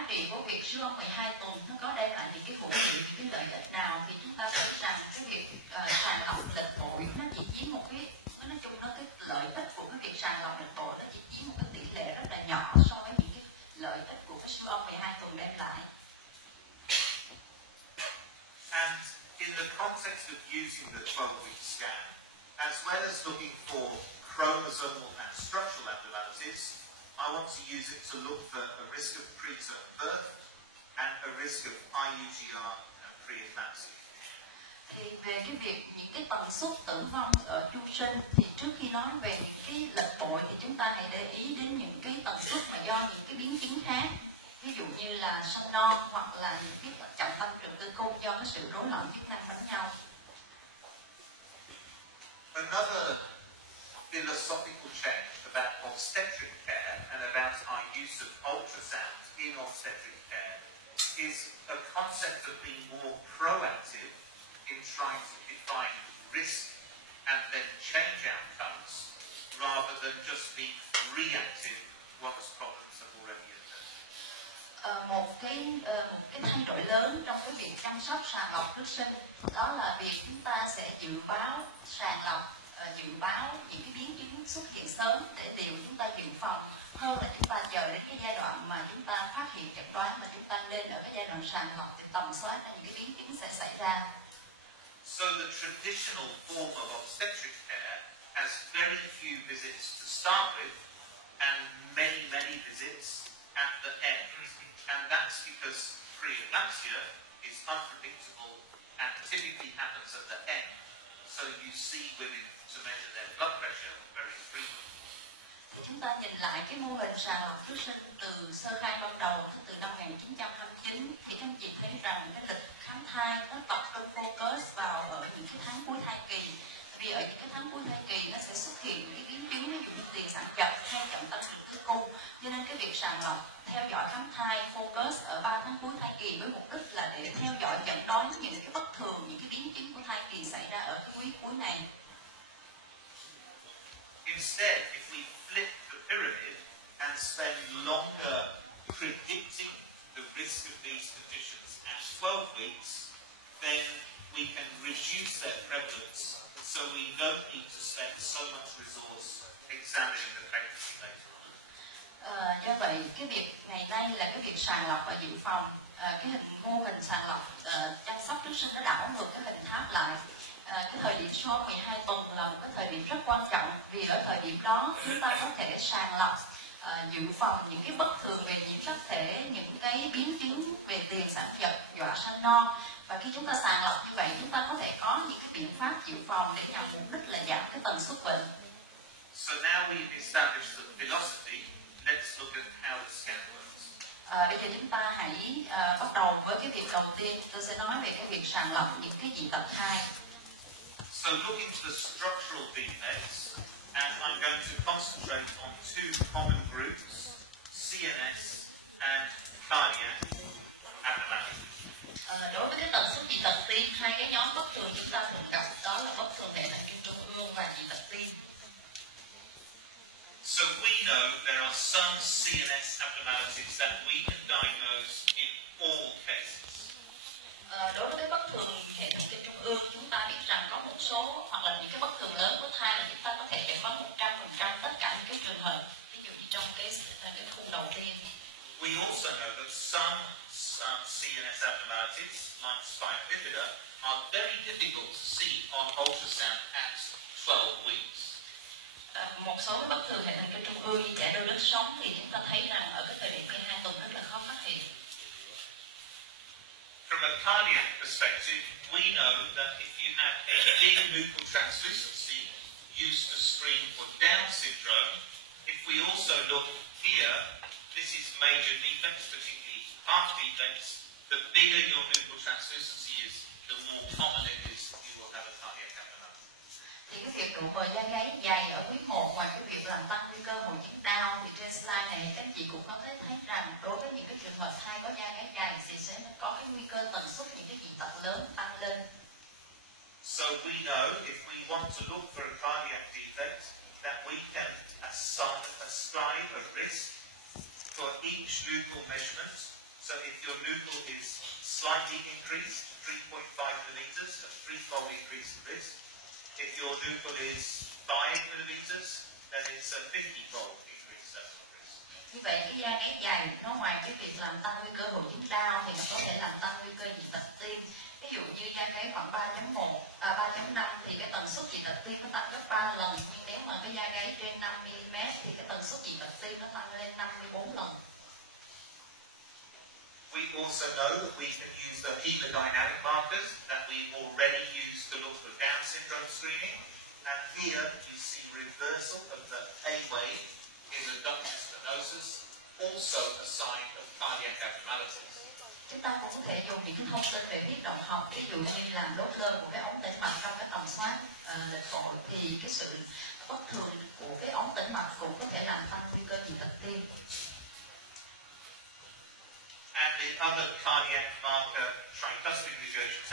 giá trị của việc siêu âm 12 tuần nó có đem lại những cái hữu ích, những cái lợi ích nào, thì chúng ta thấy rằng cái việc sàng lọc lịch bội nó chỉ chiếm một cái, nói chung nó cái lợi ích của cái việc sàng lọc lịch bội nó chỉ chiếm một cái tỷ lệ rất là nhỏ so với những cái lợi ích của cái siêu âm 12 tuần đem lại. And in the context of using the 12-week scan, as well as looking for chromosomal and structural abnormalities, I want to use it to look for a risk of preterm birth and a risk of IUGR and preeclampsia. Thì về cái việc những cái tần suất tử vong ở chu sinh, thì trước khi nói về những cái lịch bội thì chúng ta hãy để ý đến những cái tần suất mà do những cái biến chứng khác, ví dụ như là sanh non hoặc là những cái chậm tăng trưởng tử cung do cái sự rối loạn chức năng bánh nhau. Another philosophical change about obstetric care and about our use of ultrasound in obstetric care is a concept of being more proactive in trying to define risk and then change outcomes rather than just being reactive once problems have already occurred. Một cái thay đổi lớn trong cái việc chăm sóc sàng lọc trước sinh đó là việc chúng ta sẽ dự báo sàng lọc, dự báo những cái biến chứng xuất hiện sớm để điều chúng ta dự phòng, hơn là chúng ta chờ đến cái giai đoạn mà chúng ta phát hiện chẩn đoán, mà chúng ta nên ở cái giai đoạn sàng lọc để tầm soát ra những cái biến chứng sẽ xảy ra. So the traditional form of obstetric care has very few visits to start with and many visits at the end. And that's because preeclampsia is unpredictable and typically happens at the end. So you see women to measure their blood pressure very frequently. Thì chúng ta nhìn lại cái mô hình sàng lọc trước sinh từ sơ khai ban đầu từ năm 1929, thì các anh chị thấy rằng cái lịch khám thai nó tập trung focus vào ở những cái tháng cuối thai kỳ. Vì ở những cái tháng cuối thai kỳ nó sẽ xuất hiện những cái biến chứng, ví dụ như tiền sản chậm hay chậm tăng trưởng tử cung, cho nên cái việc sàng lọc theo dõi khám thai focus ở 3 tháng cuối thai kỳ với mục đích là để theo dõi chẩn đoán những cái bất thường, những cái biến chứng của thai kỳ xảy ra ở cái quý cuối này. Instead, if we flip the pyramid and spend longer predicting the risk of these conditions at 12 weeks, then we can reduce their prevalence, so we don't need to spend so much resource examining the pregnancy later on. Do vậy, cái việc ngày nay là cái việc sàng lọc và dự phòng, cái mô hình sàng lọc chăm sóc trước sinh nó đảo ngược cái hình tháp lại. Cái thời điểm sau 12 tuần là một cái thời điểm rất quan trọng, vì ở thời điểm đó chúng ta có thể sàng lọc, dự phòng những cái bất thường về nhiễm sắc thể, những cái biến chứng về tiền sản giật, dọa sanh non. Và khi chúng ta sàng lọc như vậy, chúng ta có thể có những cái biện pháp dự phòng để nhằm mục đích là giảm cái tần suất bệnh. So now we've established the philosophy. Let's look at how the scan works. Bây giờ chúng ta hãy bắt đầu với cái việc đầu tiên. Tôi sẽ nói về cái việc sàng lọc những cái dị tật thai. So looking to the structural defects, and I'm going to concentrate on two common groups, CNS and cardiac abnormalities. Đối với cái tần suất dị tật tim, hai cái nhóm bất thường chúng ta thường gặp đó là bất thường hệ thần kinh trung ương và dị tật tim. So we know there are some CNS abnormalities that we can diagnose in all cases. Đối với cái bất thường hệ thần kinh trung ương, chúng ta biết rằng có một số hoặc là những cái bất thường lớn của thai là chúng ta có thể chẩn đoán 100% tất cả những cái trường hợp. Ví dụ như trong cái khung đầu tiên. We also know that some CNS abnormalities, like spina bifida, are very difficult to see on ultrasound at 12 weeks. Một số bất thường hệ thần kinh trung ương như trẻ đôi đứt sống thì chúng ta thấy rằng ở cái thời điểm 12 tuần rất là khó phát hiện. From a cardiac perspective, we know that if you have a big nuchal translucency used to screen for Down syndrome, if we also look here, this is major defects, particularly heart defects. The bigger your nuchal translucency is, the more common it is you will have a cardiac abnormality. Thì cái việc trụ bờ da gáy dày ở quý 1, ngoài cái việc làm tăng nguy cơ hội chứng đau, thì trên slide này các anh chị cũng có thể thấy rằng đối với những cái trường hợp thai có da gáy dày thì sẽ có cái nguy cơ tần suất những cái dị tật lớn tăng lên. So we know if we want to look for a cardiac defect that we can ascribe a risk for each nuchal measurement So if your nuchal is slightly increased, 3.5 millimeters, a threefold increase in risk. If your nuchal is 5 millimeters, then it's a 50-fold increase in risk. Như vậy cái da gáy dày nó ngoài cái việc làm tăng nguy cơ hội chứng đau thì nó có thể làm tăng nguy cơ dị tật tim. Ví dụ như da gáy khoảng 3.5 thì cái tần suất dị tật tim nó tăng gấp 3 lần, nhưng nếu mà cái da gáy trên 5 mm thì cái tần suất dị tật tim nó tăng lên 54 lần. We also know that we can use the hemodynamic markers that we already use to look for Down syndrome screening. And here you see reversal of the A wave in adductor stenosis, also a sign of cardiac abnormalities. Chúng ta cũng có thể dùng những cái thông tin về huyết động học, ví dụ như làm đốt lơ của cái ống tĩnh mạch trong cái tầm soát lịch phổi, thì cái sự bất thường của cái ống tĩnh mạch cũng có thể làm tăng nguy cơ dị tật tim. And the other cardiac marker